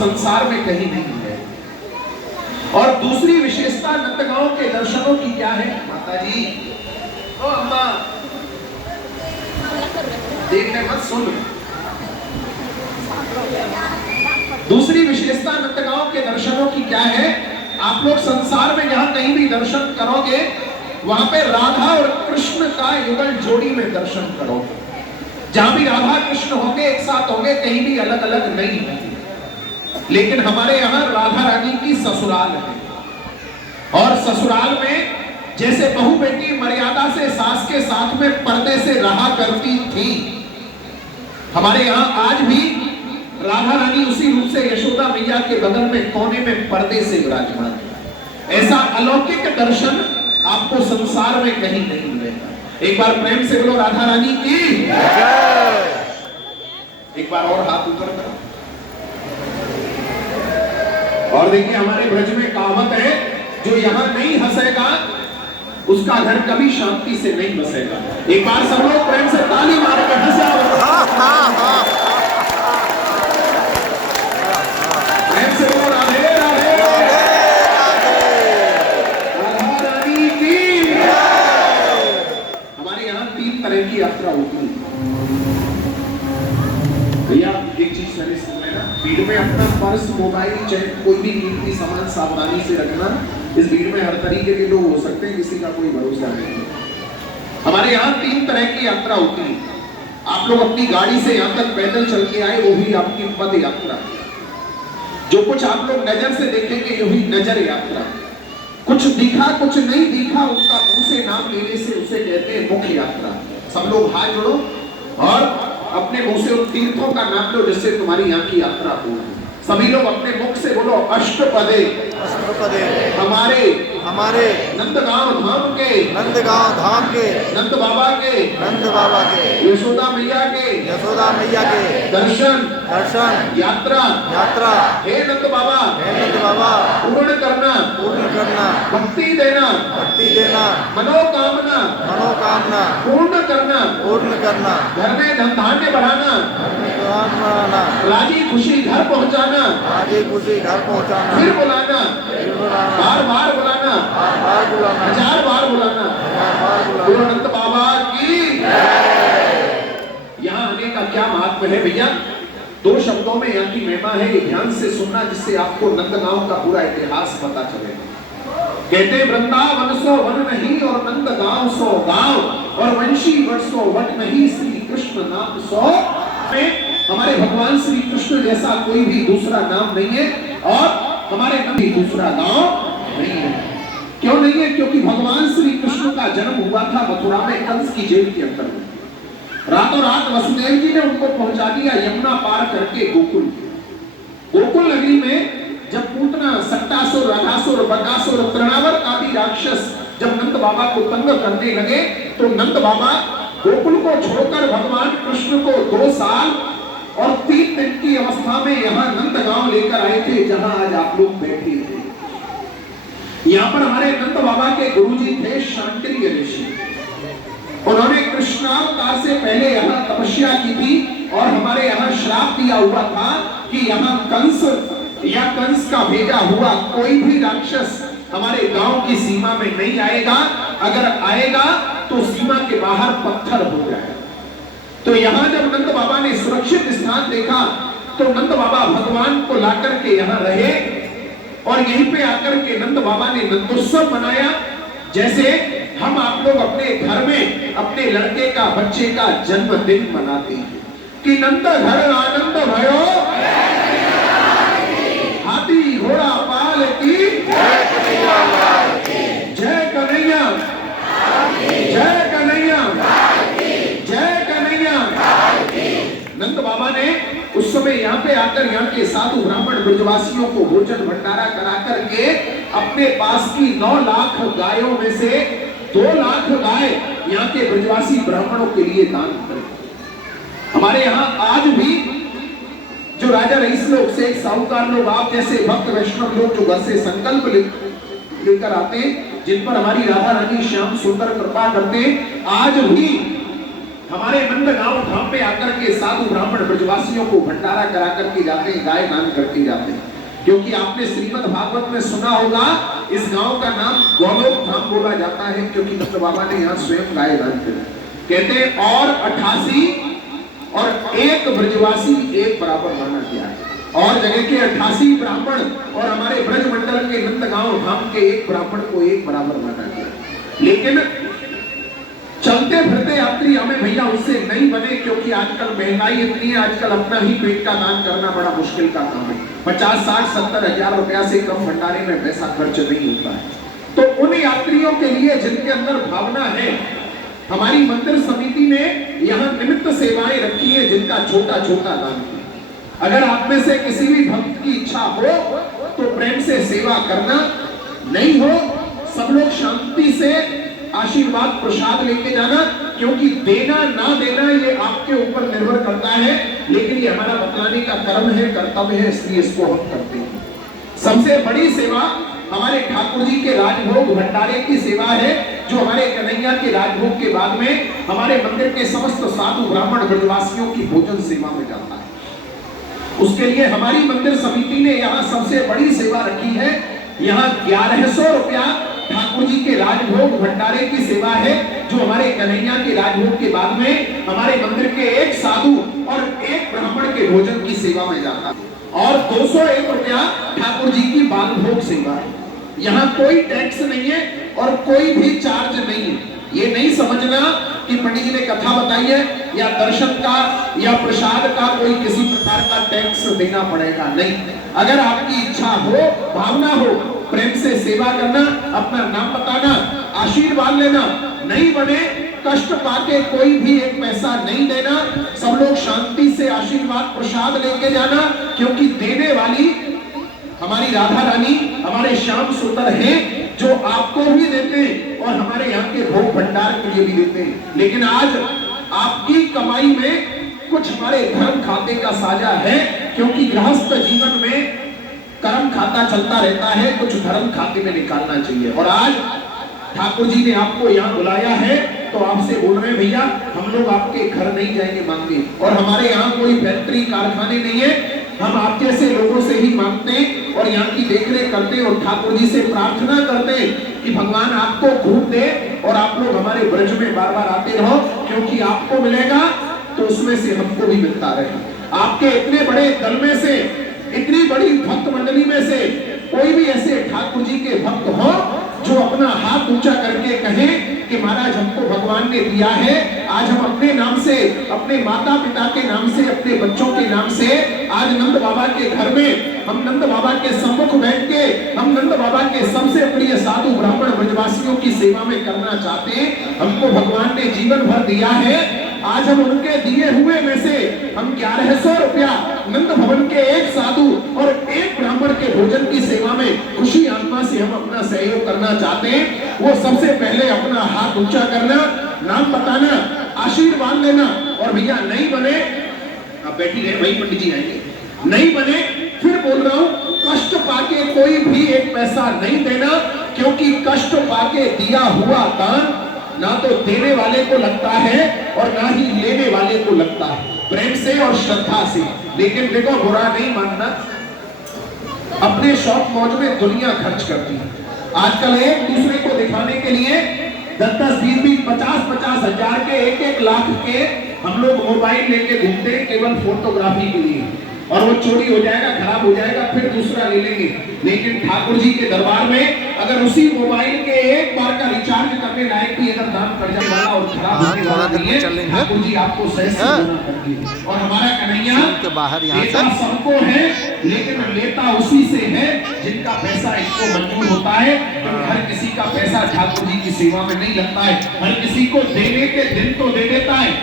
संसार में कहीं नहीं है। और दूसरी विशेषता नंदगांव के दर्शनों की क्या है? माता जी, ओ अम्मा, देखने मत, सुन। दूसरी विशेषता नंदगांव के दर्शनों की क्या है? आप लोग संसार में जहां कहीं भी दर्शन करोगे, वहां पे राधा और कृष्ण का युगल जोड़ी में दर्शन करोगे। जहां भी राधा कृष्ण होंगे, एक साथ होंगे, कहीं भी अलग अलग नहीं है। लेकिन हमारे यहाँ राधा रानी की ससुराल है, और ससुराल में जैसे बहू बेटी मर्यादा से सास के साथ में पर्दे से रहा करती थी, हमारे यहाँ आज भी राधा रानी उसी रूप से यशोदा मैया के बगल में कोने में पर्दे से विराजमान है। ऐसा अलौकिक दर्शन आपको संसार में कहीं नहीं मिलेगा। एक बार प्रेम से बोलो राधा रानी की जय। एक बार और हाथ ऊपर करो। और देखिए, हमारे ब्रज में कहावत है, जो यहां नहीं हंसेगा उसका घर कभी शांति से नहीं बसेगा। एक बार सब लोग प्रेम से ताली मार के हंसा। प्रेम से बोलो राधे राधे राधा रानी की। हमारे यहाँ 3 तरह की यात्रा होती है। भैया एक चीज सही सुन लेना, भीड़ में अपना पर्स, मोबाइल, चेक, कोई भी कीमती सामान सावधानी से रखना। इस भीड़ में हर तरीके के लोग हो सकते हैं, किसी का कोई भरोसा नहीं। हमारे यहाँ 3 तरह की यात्रा होती है। आप लोग अपनी गाड़ी से यहाँ तक पैदल चल के आए, वो भी आपकी पद यात्रा। जो कुछ आप लोग नजर से देखेंगे, ये हुई नजर यात्रा। कुछ दिखा कुछ नहीं दिखा, उनका मुंह से नाम लेने से उसे कहते हैं मुख यात्रा। सब लोग हाथ जोड़ो और अपने मुंह से उन तीर्थों का नाम लो जिससे तुम्हारी यहाँ की यात्रा हो। सभी लोग अपने मुख से बोलो अष्टपदे हमारे हमारे नंदगांव धाम के नंद बाबा के यशोदा मैया के दर्शन यात्रा हे नंद बाबा पूर्ण करना भक्ति देना मनोकामना पूर्ण करना घर में धन धान्य बढ़ाना राजी खुशी घर पहुंचाना फिर बुलाना बार बार बुलाना 1000 बार बुलाना। गुरु अनंत बाबा की। यहाँ आने का क्या महत्व है भैया? 2 शब्दों में यहाँ की महिमा है, ये ध्यान से सुनना, जिससे आपको नंदगांव का पूरा इतिहास पता चलेगा। कहते वृंदावन सो वन नहीं और नंदगांव सो गांव और वंशी वट सो वट नहीं, श्री कृष्ण नाम सो में हमारे भगवान श्री कृष्ण जैसा कोई भी दूसरा नाम नहीं है, और हमारे नंदी दूसरा गांव नहीं है। क्यों नहीं है? क्योंकि भगवान श्री कृष्ण का जन्म हुआ था मथुरा में कंस की जेल के अंदर में। रातों रात वसुदेव जी ने उनको पहुंचा दिया यमुना पार करके गोकुल नगरी में। जब पूतना, सट्टासुर, राधासुर, बकासुर, तृणावर्त आदि राक्षस जब नंद बाबा को तंग करने लगे, तो नंद बाबा गोकुल को छोड़कर भगवान कृष्ण को 2 साल और 3 दिन की अवस्था में यहाँ नंदगांव लेकर आए थे, जहां आज आप लोग बैठे थे। यहाँ पर हमारे नंद बाबा के गुरुजी थे शांकरी ऋषि। उन्होंने कृष्णावतार से पहले यहाँ तपस्या की थी, और हमारे यहाँ श्राप दिया हुआ था कि यहाँ कंस या कंस का भेजा हुआ कोई भी राक्षस हमारे गांव की सीमा में नहीं आएगा। अगर आएगा तो सीमा के बाहर पत्थर हो जाएगा। तो यहाँ जब नंद बाबा ने सुरक्षित स्थान देखा, तो नंद बाबा भगवान को लाकर के यहाँ रहे, और यहीं पे आकर के नंद बाबा ने नंदोत्सव मनाया। जैसे हम आप लोग अपने घर में अपने लड़के का, बच्चे का जन्मदिन मनाते हैं कि नंद घर आनंद भयो, हाथी घोड़ा पाल की जय कन्हैया, जय कन्हैया, जय कन्हैया। नंद बाबा ने उस समय यहाँ पे आकर यहाँ के साधु ब्राह्मण ब्रजवासियों को भोजन भंडारा करा करके अपने पास की 9 लाख गायों में से 2 लाख गाय यहाँ के ब्रजवासी ब्राह्मणों के लिए दान करें। हमारे यहाँ आज भी जो राजा रईस लोग, शेख साहूकार लोग, आप जैसे भक्त वैष्णव लोग जो घर से संकल्प लेकर आते हैं, जिन पर हमारी राधा रानी श्याम सुंदर कृपा करते हैं, आज भी हमारे नंदगांव धाम में आकर के साधु ब्राह्मण ब्रजवासियों को भंडारा करा करके जाते हैं, गाय दान करके जाते हैं। क्योंकि आपने श्रीमद् भागवत में सुना होगा, इस गांव का नाम गौलोक धाम बोला जाता है, क्योंकि नंद बाबा ने यहाँ स्वयं गाय दान किया। कहते हैं और 88 और एक ब्रजवासी एक बराबर माना गया है, और जगह के 88 ब्राह्मण और हमारे ब्रज मंडल के नंदगांव धाम के एक ब्राह्मण को एक बराबर माना गया। लेकिन चलते फिरते यात्री हमें भैया उससे नहीं बने, क्योंकि आजकल महंगाई इतनी है, आजकल अपना ही पेट का दान करना बड़ा मुश्किल का काम है। 50, 60, 70 हजार रुपया से कम भंडारे में पैसा खर्च नहीं होता है। तो उन यात्रियों के लिए जिनके अंदर भावना है, हमारी मंदिर समिति ने यहाँ निमित्त सेवाएं रखी है, जिनका छोटा छोटा दान किया। अगर आप में से किसी भी भक्त की इच्छा हो तो प्रेम से सेवा करना, नहीं हो सब लोग शांति से आशीर्वाद प्रसाद लेके जाना, क्योंकि देना ना देना ये आपके ऊपर निर्भर करता है, लेकिन ये हमारा बतलाने का कर्म है, कर्तव्य है, इसलिए इसको हम करते हैं। सबसे बड़ी सेवा हमारे ठाकुर जी के राजभोग भंडारे की सेवा है, जो हमारे कन्हैया के राजभोग के बाद में हमारे मंदिर के समस्त साधु ब्राह्मण ब्रजवासियों की भोजन सेवा में जाता है। उसके लिए हमारी मंदिर समिति ने यहाँ सबसे बड़ी सेवा रखी है। यहाँ 1100 रुपया ठाकुर जी के राजभोग भंडारे की सेवा है, जो हमारे कन्हैया के राजभोग के बाद में हमारे मंदिर के एक साधु और एक ब्राह्मण के भोजन की सेवा में जाता है। और 201 रुपया ठाकुर जी की बाल भोग सेवा है। यहाँ कोई टैक्स नहीं है और कोई भी चार्ज नहीं है। ये नहीं समझना कि पंडित जी ने कथा बताई है या दर्शन का या प्रसाद का कोई किसी प्रकार का टैक्स देना पड़ेगा, नहीं। अगर आपकी इच्छा हो, भावना हो, प्रेम से सेवा करना, अपना नाम बताना, आशीर्वाद लेना, नहीं बने कष्ट पाके कोई भी एक पैसा नहीं देना, सब लोग शांति से आशीर्वाद प्रसाद लेके जाना, क्योंकि देने वाली हमारी राधा रानी, हमारे श्याम सुंदर हैं, जो आपको भी देते हैं और हमारे यहाँ के भोग भंडार के लिए भी देते हैं। लेकिन आज आपकी कमाई में कुछ हमारे धर्म खाते का साझा है, क्योंकि गृहस्थ जीवन में कर्म खाता चलता रहता है, कुछ धर्म खाते में निकालना चाहिए। और आज ठाकुर जी ने आपको यहाँ बुलाया है, तो आपसे बोल रहे हैं भैया, हम लोग आपके घर नहीं जाएंगे मांगने, और हमारे यहाँ कोई फैक्ट्री कारखाने नहीं है, हम आप जैसे लोगों से ही मांगते हैं और यहाँ की देखरेख करते हैं, और ठाकुर जी से प्रार्थना करते हैं कि भगवान आपको खूब दे और आप लोग हमारे ब्रज में बार बार आते रहो, क्योंकि आपको मिलेगा तो उसमें से हमको भी मिलता रहे। आपके इतने बड़े दल में से, इतनी बड़ी भक्त मंडली में से कोई भी ऐसे ठाकुर जी के भक्त हो जो अपना हाथ ऊंचा करके कहे कि महाराज हमको भगवान ने दिया है, आज हम अपने नाम से, अपने माता पिता के नाम से, अपने बच्चों के नाम से आज नंद बाबा के घर में, हम नंद बाबा के सम्मुख बैठ के, हम नंद बाबा के सबसे प्रिय साधु ब्राह्मण ब्रजवासियों की सेवा में करना चाहते हैं। हमको भगवान ने जीवन भर दिया है, आज हम उनके दिए हुए में से हम 1100 रुपया नंद भवन के एक साधु और एक ब्राह्मण के भोजन की सेवा में खुशी आत्मा से हम अपना सहयोग करना चाहते हैं। वो सबसे पहले अपना हाथ ऊंचा करना, नाम बताना, आशीर्वाद लेना, और भैया नहीं बने, आप बैठी रहे, वही पंडित जी आएंगे, नहीं बने फिर बोल रहा हूं, कष्ट पाके कोई भी एक पैसा नहीं देना, क्योंकि कष्ट पाके दिया हुआ दान ना तो देने वाले को लगता है और ना ही लेने वाले को लगता है, प्रेम से और श्रद्धा से। लेकिन देखो, बुरा नहीं मानना, अपने शौक मौज में दुनिया खर्च करती है। आजकल एक दूसरे को दिखाने के लिए 10-10, 20-20, 50-50 हजार के, 1-1 लाख के हम लोग मोबाइल लेके घूमते हैं केवल फोटोग्राफी के लिए, और वो चोरी हो जाएगा, खराब हो जाएगा, फिर दूसरा ले लेंगे। लेकिन ठाकुर जी के दरबार में अगर उसी मोबाइल के एक बार का रिचार्ज करने लायक भी अगर दाम पड़ जाने वाला और खराब होने वाला नहीं है, ठाकुर जी आपको सही से देना चाहिए। और हमारा कन्हैया देता सबको है, लेकिन लेता उसी से है जिनका पैसा इनको मंजूर होता है, क्योंकि हर किसी का पैसा ठाकुर जी की सेवा में नहीं लगता है। हर किसी को देने के दिन तो दे देता है,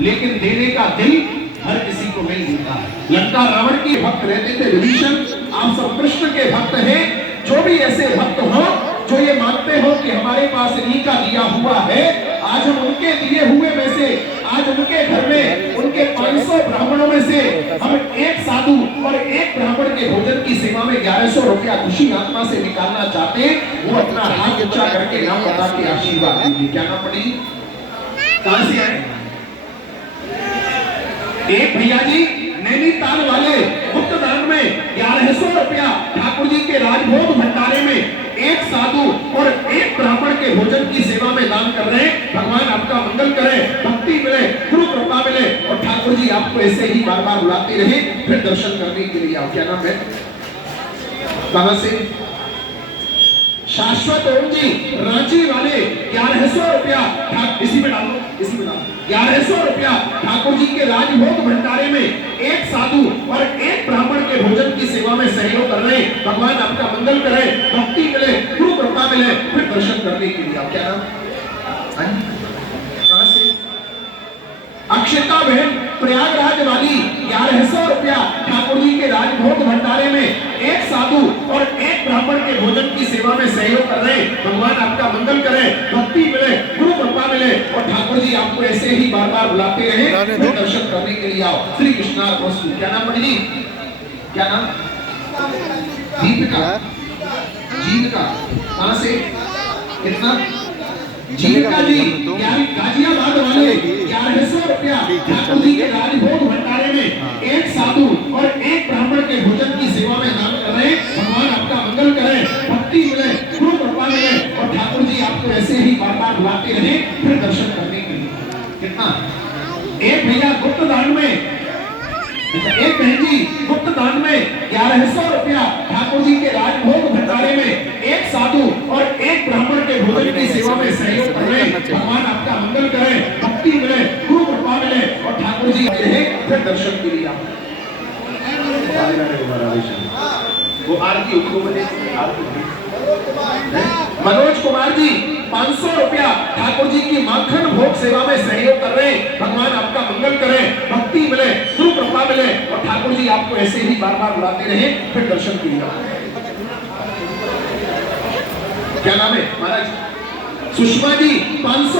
लेकिन देने का दिल हर किसी को नहीं देता है। लंका रावण के भक्त रहते थे विभीषण, आप सब कृष्ण के भक्त हैं। जो भी ऐसे भक्त हो जो ये मानते हो कि हमारे पास इन्हीं का दिया हुआ है, आज हम उनके दिए हुए में से, आज उनके घर में उनके 500 ब्राह्मणों में से हम एक साधु और एक ब्राह्मण के भोजन की सेवा में 1100 रुपया खुशी आत्मा से निकालना चाहते हैं। वो अपना हाथ ऊंचा करके नाम बता के आशीर्वाद दीजिए। क्या नाम पड़ेगी, कहां से आए? एक भैया जी नैनीताल वाले गुप्त दान में 1100 रुपया ठाकुर जी के राजभोग भंडारे में एक साधु और एक ब्राह्मण के भोजन की सेवा में दान कर रहे हैं। भगवान आपका मंगल करे, भक्ति मिले, गुरु कृपा मिले और ठाकुर जी आपको ऐसे ही बार बार बुलाते रहे। फिर दर्शन करने के लिए आओ। क्या नाम है? कहां से? शाश्वत ओम जी रांची वाले 1100 रुपया इसी में डालो, इसी में डालो। 1100 रुपया ठाकुर जी के राजभोग भंडारे में एक साधु और एक ब्राह्मण के भोजन की सेवा में सहयोग कर रहे हैं। भगवान आपका मंगल करे, भक्ति मिले, गुरु कृपा मिले। फिर दर्शन करने के लिए आप। क्या नाम? कहां से? अक्षता बहन प्रयागराज वाली 1100 रुपया ठाकुर जी के राजभोग भंडारे में एक साधु और एक ब्राह्मण के भोजन की सेवा में सहयोग कर रहे हैं। भगवान आपका मंगल करे, भक्ति मिले, गुरु कृपा मिले और ठाकुर जी आपको ऐसे ही बार बार बुलाते रहे। फिर दर्शन करने के लिए आओ। श्री कृष्णार्पणमस्तु। क्या नाम बड़ी? क्या नाम? दीपिका। जीविका। कहां से? कितना? जीविका जी गाजियाबाद वाले 1100 रुपया ठाकुर जी के राजभोग भंडारे में एक साधु और एक ब्राह्मण के भोजन की सेवा में दान कर रहे हैं। भगवान आपका मंगल करे, भक्ति मिले, गुरु कृपा मिले और ठाकुर जी आपको ऐसे ही बार बार बुलाते रहे। फिर दर्शन करने के लिए। कितना? एक भैया गुप्त दान में, एक बहन जी गुप्त दान में 1100 रुपया ठाकुर जी के राजभोग भंडारे में एक साधु और एक ब्राह्मण के भोजन की सेवा में सहयोग कर रहे हैं। भगवान आपका मंगल करे, भक्ति मिले, गुरु कृपा मिले और ठाकुर जी रहे। फिर दर्शन के लिए आप। वो आरती उठो बने। मनोज कुमार जी 500 रुपया ठाकुर जी की माखन भोग सेवा में सहयोग कर रहे हैं। भगवान आपका मंगल करे, भक्ति मिले, गुरु कृपा मिले और ठाकुर जी आपको ऐसे ही बार बार बुलाते रहे। फिर दर्शन के लिए। क्या नाम है महाराज? सुषमा जी 500